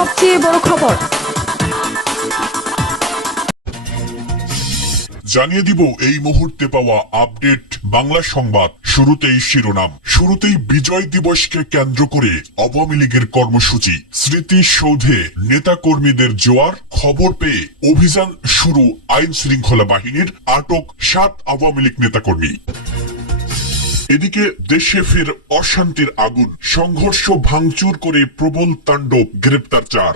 সবচেয়ে বড় খবর। জানিয়ে দিব এই মুহূর্তে পাওয়া আপডেট বাংলা সংবাদ। শুরুতেই শিরোনাম। শুরুতেই বিজয় দিবসকে কেন্দ্র করে আওয়ামী লীগের কর্মসূচি। স্মৃতিসৌধে নেতা কর্মীদের জোয়ার। খবর পেয়ে অভিযান শুরু আইন শৃঙ্খলা বাহিনীর। আটক 7 আওয়ামী লীগ নেতাকর্মী। এদিকে দেশে ফের অশান্তির আগুন। সংঘর্ষ ভাঙচুর করে প্রবল তাণ্ডব। গ্রেপ্তার 4।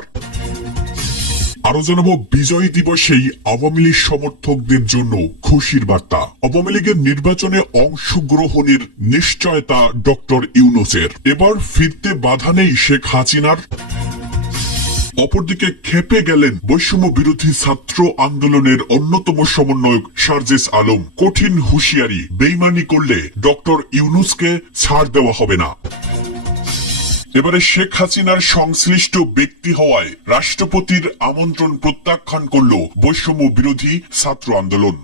আরো জানাবো বিজয় দিবসেই আওয়ামী লীগ সমর্থকদের জন্য খুশির বার্তা। আওয়ামী লীগের নির্বাচনে অংশগ্রহণের নিশ্চয়তা ডক্টর ইউনূসের। এবার ফিরতে বাধা নেই শেখ হাসিনার। অপরদিকে খেপে গেলেন বৈষম্য বিরোধী ছাত্র আন্দোলনের অন্যতম সমন্বয়ক সার্জিস আলম। কঠিন হুঁশিয়ারি, বেইমানি করলে ডক্টর ইউনূসকে ছাড় দেওয়া হবে না। এবারে শেখ হাসিনার সংশ্লিষ্ট ব্যক্তি হওয়ায় রাষ্ট্রপতির আমন্ত্রণ প্রত্যাখ্যান করল বৈষম্য বিরোধী ছাত্র আন্দোলন।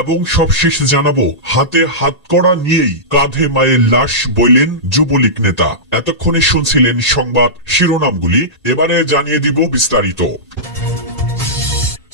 এবং সবশেষ জানাবো হাতে হাতকড়া নিয়েই কাঁধে মায়ের লাশ বইলেন যুবলীগ নেতা। এতক্ষণে শুনছিলেন সংবাদ শিরোনামগুলি, এবারে জানিয়ে দিব বিস্তারিত।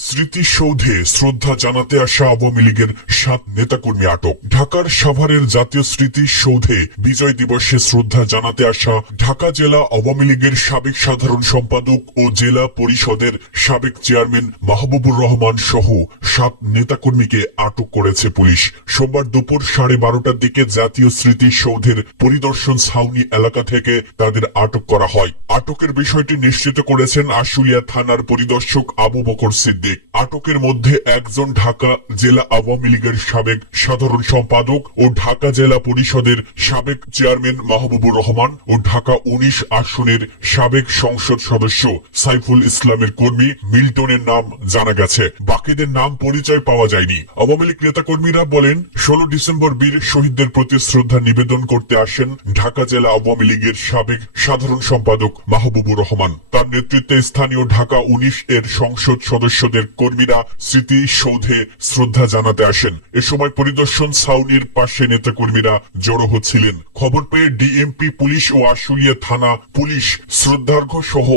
স্মৃতিসৌধে শ্রদ্ধা জানাতে আসা আওয়ামী লীগের 7 নেতাকর্মী আটক। ঢাকার সাভারের জাতীয় স্মৃতিসৌধে বিজয় দিবসে শ্রদ্ধা জানাতে আসা ঢাকা জেলা আওয়ামী লীগের সাবেক সাধারণ সম্পাদক ও জেলা পরিষদের সাবেক চেয়ারম্যান মাহবুবুর রহমান সহ 7 নেতাকর্মীকে আটক করেছে পুলিশ। সোমবার দুপুর 12:30টার দিকে জাতীয় স্মৃতিসৌধের পরিদর্শন ছাউনি এলাকা থেকে তাদের আটক করা হয়। আটকের বিষয়টি নিশ্চিত করেছেন আশুলিয়া থানার পরিদর্শক আবু বকর সিদ্দিক। আটকের মধ্যে একজন ঢাকা জেলা আওয়ামী লীগের সাবেক সাধারণ সম্পাদক ও ঢাকা জেলা পরিষদের সাবেক চেয়ারম্যান মাহবুবুর রহমান ও ঢাকা 19 আসনের সাবেক সংসদ সদস্য সাইফুল ইসলামের কর্মী মিল্টনের নাম জানা গেছে। বাকিদের নাম পরিচয় পাওয়া যায়নি। আওয়ামী লীগ নেতাকর্মীরা বলেন 16 ডিসেম্বর বীর শহীদদের প্রতি শ্রদ্ধা নিবেদন করতে আসেন ঢাকা জেলা আওয়ামী লীগের সাবেক সাধারণ সম্পাদক মাহবুবুর রহমান। তার নেতৃত্বে স্থানীয় ঢাকা 19 এর সংসদ সদস্যদের কর্মীরা স্মৃতিসৌধে শ্রদ্ধা জানাতে আসেন। এ সময় পরিদর্শন ছাউনির পাশে নেতাকর্মীরা জড়ো হচ্ছিলেন। খবর পেয়ে ডিএমপি পুলিশ ও আশুলিয়া থানা পুলিশ শ্রদ্ধার্ঘ সহ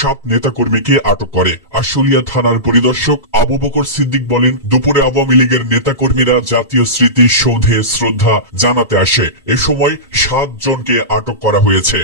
7 নেতাকর্মীকে আটক করে। আশুলিয়া থানার পরিদর্শক আবু বকর সিদ্দিক বলেন দুপুরে আওয়ামী লীগের নেতাকর্মীরা জাতীয় স্মৃতিসৌধে শ্রদ্ধা জানাতে আসে। এ সময় 7 জনকে আটক করা হয়েছে।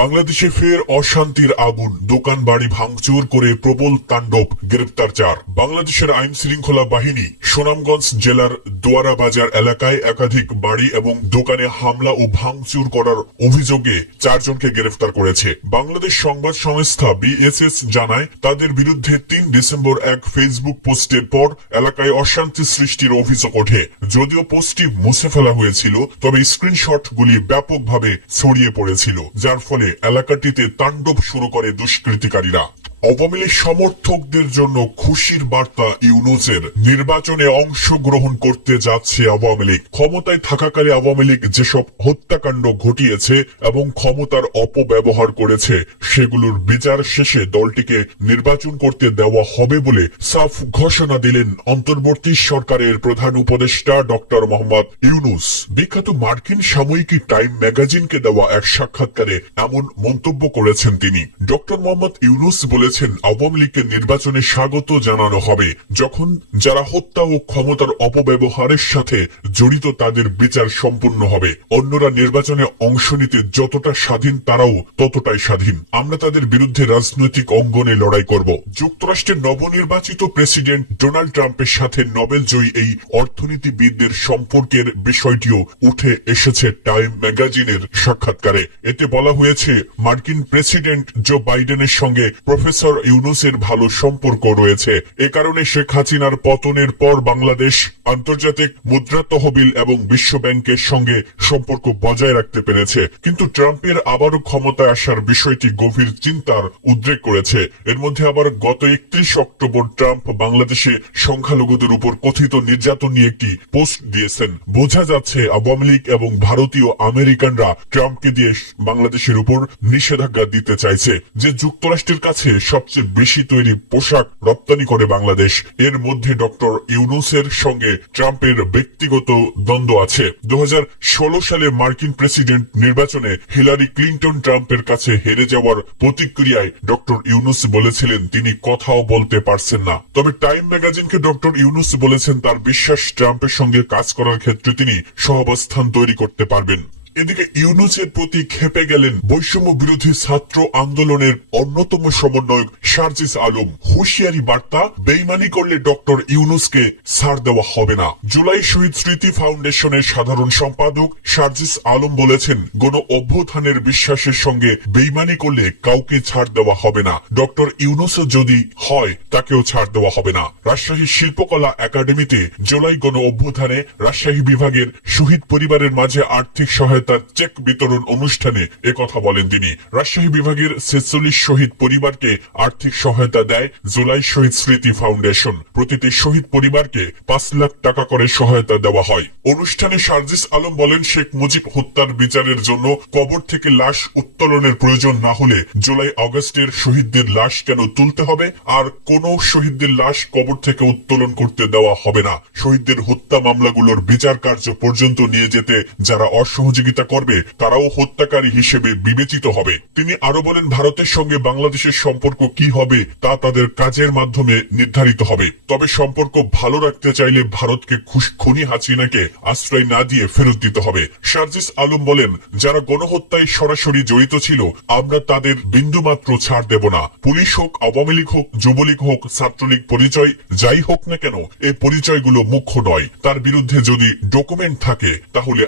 বাংলাদেশে ফের অশান্তির আগুন। দোকান বাড়ি ভাঙচুর করে প্রবল তাণ্ডব। গ্রেপ্তার 4। বাংলাদেশের আইন শৃঙ্খলা বাহিনী সুনামগঞ্জ জেলার দোয়ারা বাজার এলাকায় একাধিক বাড়ি এবং দোকানে হামলা ও ভাঙচুর করার অভিযোগে 4 জনকে গ্রেফতার করেছে। বাংলাদেশ সংবাদ সংস্থা বিএসএস জানায় তাদের বিরুদ্ধে 3 ডিসেম্বর এক ফেসবুক পোস্টের পর এলাকায় অশান্তি সৃষ্টির অভিযোগ ওঠে। যদিও পোস্টটি মুছে ফেলা হয়েছিল, তবে স্ক্রিনশটগুলি ব্যাপকভাবে ছড়িয়ে পড়েছিল, যার ফলে এলাকাটিতে তাণ্ডব শুরু করে দুষ্কৃতিকারীরা। আওয়ামী লীগ সমর্থকদের জন্য খুশির বার্তা ইউনূসের। নির্বাচনে অংশগ্রহণ করতে যাচ্ছে আওয়ামী লীগ। ক্ষমতায় থাকাকালে আওয়ামী লীগ যেসব হত্যাকাণ্ড ঘটিয়েছে এবং ক্ষমতার অপব্যবহার করেছে সেগুলোর বিচার শেষে দলটিকে নির্বাচন করতে দেওয়া হবে বলে সাফ ঘোষণা দিলেন অন্তর্বর্তী সরকারের প্রধান উপদেষ্টা ডক্টর মোহাম্মদ ইউনূস। বিখ্যাত মার্কিন সাময়িকী টাইম ম্যাগাজিনকে দেওয়া এক সাক্ষাৎকারে এমন মন্তব্য করেছেন তিনি। ডক্টর মোহাম্মদ ইউনূস বলেছেন আওয়ামী লীগকে নির্বাচনে স্বাগত জানানো হবে যখন যারা হত্যা ও ক্ষমতার অপব্যবহারের সাথে জড়িত তাদের বিচার সম্পূর্ণ হবে। অন্যরা নির্বাচনে অংশ নিতে যতটা স্বাধীন তারাও ততটাই স্বাধীন। আমরা তাদের বিরুদ্ধে রাজনৈতিক অঙ্গনে লড়াই করব। যুক্তরাষ্ট্রের নবনির্বাচিত প্রেসিডেন্ট ডোনাল্ড ট্রাম্পের সাথে নোবেল জয়ী এই অর্থনীতিবিদদের সম্পর্কের বিষয়টিও উঠে এসেছে টাইম ম্যাগাজিনের সাক্ষাৎকারে। এতে বলা হয়েছে মার্কিন প্রেসিডেন্ট জো বাইডেনের সঙ্গে প্রফেসর ইউনূসের ভালো সম্পর্ক রয়েছে। এ কারণে শেখ হাসিনার পতনের পর বাংলাদেশ আন্তর্জাতিক মুদ্রা তহবিল এবং বিশ্ব ব্যাংকের সঙ্গে সম্পর্ক বজায় রাখতে পেরেছে। কিন্তু ট্রাম্পের আবারও ক্ষমতায় আসার বিষয়টি গভীর চিন্তার উদ্রেক করেছে। এর মধ্যে আবার গত 31 অক্টোবর ট্রাম্প বাংলাদেশে সংখ্যালঘুদের উপর কথিত নির্যাতন নিয়ে একটি পোস্ট দিয়েছেন। বোঝা যাচ্ছে আওয়ামী লীগ এবং ভারতীয় আমেরিকানরা ট্রাম্পকে দিয়ে বাংলাদেশের উপর নিষেধাজ্ঞা দিতে চাইছে, যে যুক্তরাষ্ট্রের কাছে সবচেয়ে বেশি তৈরি পোশাক রপ্তানি করে বাংলাদেশ। এর মধ্যে ডক্টর ইউনূসের সঙ্গে ট্রাম্পের ব্যক্তিগত দ্বন্দ্ব আছে। 2016 সালে মার্কিন প্রেসিডেন্ট নির্বাচনে হিলারি ক্লিনটন ট্রাম্পের কাছে হেরে যাওয়ার প্রতিক্রিয়ায় ডক্টর ইউনূস বলেছিলেন তিনি কথাও বলতে পারছেন না। তবে টাইম ম্যাগাজিনকে ডক্টর ইউনূস বলেছেন তার বিশ্বাস ট্রাম্পের সঙ্গে কাজ করার ক্ষেত্রে তিনি সহাবস্থান তৈরি করতে পারবেন। এদিকে ইউনূসের প্রতি ক্ষেপে গেলেন বৈষম্য বিরোধী ছাত্র আন্দোলনের অন্যতম সমন্বয়ক সার্জিস আলম। হুঁশিয়ারি বার্তা, বেইমানি করলে ডক্টর ইউনূসকে ছাড় দেওয়া হবে না। জুলাই শহীদ স্মৃতি ফাউন্ডেশনের সাধারণ সম্পাদক সার্জিস আলম বলেছেন গণ অভ্যুত্থানের বিশ্বাসের সঙ্গে বেইমানি করলে কাউকে ছাড় দেওয়া হবে না। ডক্টর ইউনূসও যদি হয় তাকেও ছাড় দেওয়া হবে না। রাজশাহী শিল্পকলা একাডেমিতে জুলাই গণ অভ্যুত্থানে রাজশাহী বিভাগের শহীদ পরিবারের মাঝে আর্থিক সহায়তা চেক বিতরণ অনুষ্ঠানে একথা বলেন তিনি। রাজশাহী বিভাগের 46 শহীদ পরিবারকে আর্থিক সহায়তা দেয় জুলাই শহীদ স্মৃতি ফাউন্ডেশন। প্রতিটি শহীদ পরিবারকে 5 লাখ টাকা করে সহায়তা দেওয়া হয়। অনুষ্ঠানে সার্জিস আলম বলেন শেখ মুজিব হত্যার বিচারের জন্য কবর থেকে লাশ উত্তোলনের প্রয়োজন না হলে জুলাই আগস্টের শহীদদের লাশ কেন তুলতে হবে? আর কোন শহীদদের লাশ কবর থেকে উত্তোলন করতে দেওয়া হবে না। শহীদদের হত্যা মামলাগুলোর বিচার কার্য পর্যন্ত নিয়ে যেতে যারা অসহযোগিতা করবে তারাও হত্যাকারী হিসেবে বিবেচিত হবে। তিনি আরো বলেন ভারতের সঙ্গে বাংলাদেশের সম্পর্ক কি হবে তা তাদের কাজের মাধ্যমে নির্ধারিত হবে। তবে সম্পর্ক ভালো রাখতে চাইলে ভারতকে খুনি হাসিনাকে আশ্রয় না দিয়ে ফেরত দিতে হবে। সার্জিস আলম বলেন যারা গণহত্যায় সরাসরি জড়িত ছিল আমরা তাদের বিন্দুমাত্র ছাড় দেব না। পুলিশ হোক, আওয়ামী লীগ হোক, যুবলীগ হোক, ছাত্রলীগ পরিচয় যাই হোক না কেন এই পরিচয়গুলো মুখ্য নয়। তার বিরুদ্ধে যদি ডকুমেন্ট থাকে তাহলে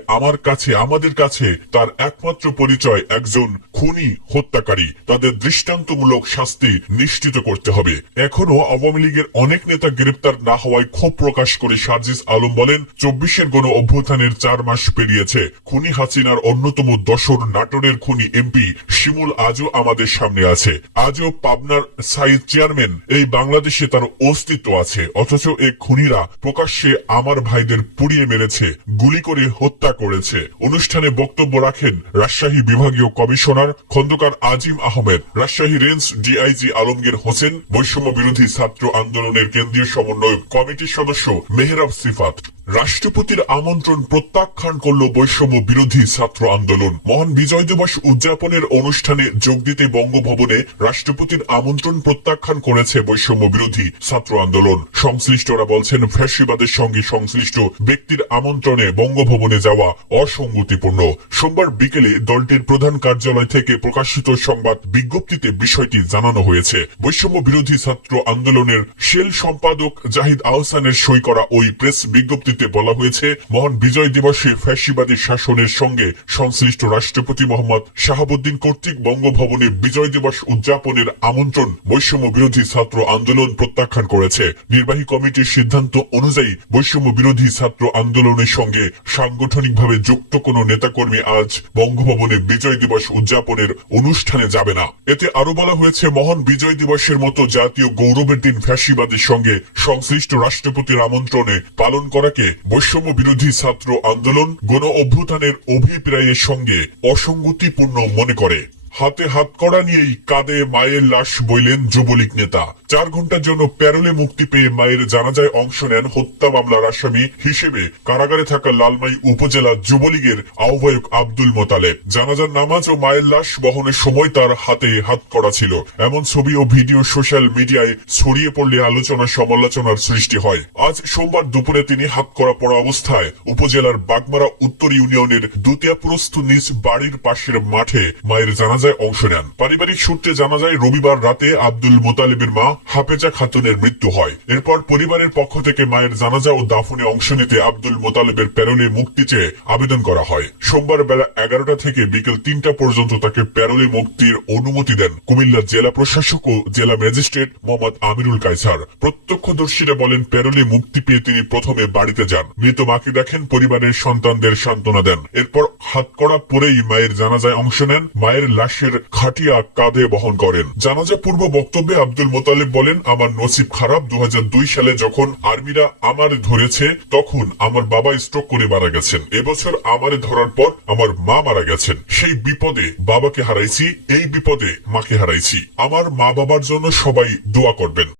আমাদের কাছে তার একমাত্র পরিচয় একজন খুনি হত্যাকারী। তাদের দৃষ্টান্তমূলক শাস্তি নিশ্চিত করতে হবে। এখনো আওয়ামী লীগের অনেক নেতা গ্রেপ্তার না হওয়ায় ক্ষোভ প্রকাশ করে সার্জিস আলম বলেন 24-এর গণ অভ্যুত্থানের 4 মাস পেরিয়েছে। খুনি হাসিনার অন্যতম দশর নাটোরের খুনি এমপি শিমুল আজও আমাদের সামনে আছে। আজও পাবনার সাইদ চেয়ারম্যান এই বাংলাদেশে তার অস্তিত্ব আছে, অথচ এই খুনিরা প্রকাশ্যে আমার ভাইদের পুড়িয়ে মেরেছে, গুলি করে হত্যা করেছে। অনুষ্ঠানে বক্তব্য রাখেন রাজশাহী বিভাগীয় কমিশনার খন্দকার আজিম আহমেদ, রাজশাহী রেঞ্জ ডিআইজি আলমগীর হোসেন, বৈষম্য বিরোধী ছাত্র আন্দোলনের কেন্দ্রীয় সমন্বয়ক কমিটির সদস্য মেহরাব সিফাত। রাষ্ট্রপতির আমন্ত্রণ প্রত্যাখ্যান করল বৈষম্য বিরোধী ছাত্র আন্দোলন। মহান বিজয় দিবস উদযাপনের অনুষ্ঠানে যোগ দিতে বঙ্গভবনে রাষ্ট্রপতির আমন্ত্রণ প্রত্যাখ্যান করেছে বৈষম্য বিরোধী ছাত্র আন্দোলন। সংশ্লিষ্টরা বলছেন ফ্যাসিবাদের সঙ্গে সংশ্লিষ্ট ব্যক্তির আমন্ত্রণে বঙ্গভবনে যাওয়া অসঙ্গতিপূর্ণ। সোমবার বিকেলে দলটির প্রধান কার্যালয় থেকে প্রকাশিত সংবাদ বিজ্ঞপ্তিতে বিষয়টি জানানো হয়েছে। বৈষম্য বিরোধী ছাত্র আন্দোলনের সেল সম্পাদক জাহিদ আহসানের সই করা ওই প্রেস বিজ্ঞপ্তিতে বলা হয়েছে মহান বিজয় দিবসে ফ্যাসিবাদী শাসনের সঙ্গে সংশ্লিষ্ট রাষ্ট্রপতি মোহাম্মদ শাহাবুদ্দিন কর্তৃক বঙ্গভবনে বিজয় দিবস উদযাপনের আমন্ত্রণ বৈষম্য বিরোধী ছাত্র আন্দোলন প্রত্যাখ্যান করেছে। নির্বাহী কমিটির সিদ্ধান্ত অনুযায়ী বৈষম্য বিরোধী ছাত্র আন্দোলনের সঙ্গে সাংগঠনিকভাবে যুক্ত কোন নেতাকর্মী আজ বঙ্গভবনে বিজয় দিবস উদযাপনের অনুষ্ঠানে যাবে না। এতে আরো বলা হয়েছে মহান বিজয় দিবসের মতো জাতীয় গৌরবের দিন ফ্যাসিবাদের সঙ্গে সংশ্লিষ্ট রাষ্ট্রপতির আমন্ত্রণে পালন করাকে বৈষম্য বিরোধী ছাত্র আন্দোলন গণ অভ্যুত্থানের অভিপ্রায়ের সঙ্গে অসঙ্গতিপূর্ণ মনে করে। হাতে হাতকড়া নিয়েই কাঁধে মায়ের লাশ বইলেন যুবলীগ নেতা। 4 ঘন্টার জন্য প্যারোলে মুক্তি পেয়ে মায়ের জানাজায় অংশ নেন হত্যা মামলার আসামি হিসেবে কারাগারে থাকা লালমাই উপজেলা যুবলীগের আহ্বায়ক আব্দুল মোতালেব। জানাজার নামাজ ও মায়ের লাশ বহনের সময় তার হাতে হাতকড়া ছিল, এমন ছবি ও ভিডিও সোশ্যাল মিডিয়ায় ছড়িয়ে পড়লে আলোচনা সমালোচনার সৃষ্টি হয়। আজ সোমবার দুপুরে তিনি হাতকড়া পরা অবস্থায় উপজেলার বাগমারা উত্তর ইউনিয়নের দুতিয়াপুরস্থ নিজ বাড়ির পাশের মাঠে মায়ের জানাজায় অংশ নেন। পারিবারিক সূত্রে জানা যায় রবিবার রাতে আব্দুল মোতালেবের মা হাফেজা খাতুনের মৃত্যু হয়। এরপর পরিবারের পক্ষ থেকে মায়ের জানাজা ও দাফনে অংশ নিতে আব্দুল মোতালেবের প্যারোলে মুক্তি চেয়ে আবেদন করা হয়। সোমবার বেলা 11টা থেকে বিকেল 3টা পর্যন্ত তাকে প্যারোলে মুক্তির অনুমতি দেন কুমিল্লা জেলা প্রশাসক ও জেলা ম্যাজিস্ট্রেট মোহাম্মদ আমিরুল কায়সার। প্রত্যক্ষদর্শীরা বলেন প্যারোলে মুক্তি পেয়ে তিনি প্রথমে বাড়িতে যান, মৃত মাকে দেখেন, পরিবারের সন্তানদের সান্ত্বনা দেন। এরপর হাতকড়া পরেই মায়ের জানাজায় অংশ নেন। মায়ের লাশ লাশের খাটিয়া কাঁধে বহন করেন। জানাজা পূর্ব বক্তব্যে আব্দুল মোতালেব বলেন, আমার নসিব খারাপ, 2002 সালে যখন আর্মিরা আমার ধরেছে তখন আমার বাবা স্ট্রোক করে মারা গেছেন। এবছর আমারে ধরার পর আমার মা মারা গেছেন। সেই বিপদে বাবাকে হারাইছি, এই বিপদে মাকে হারাইছি। আমার মা বাবার জন্য সবাই দোয়া করবেন।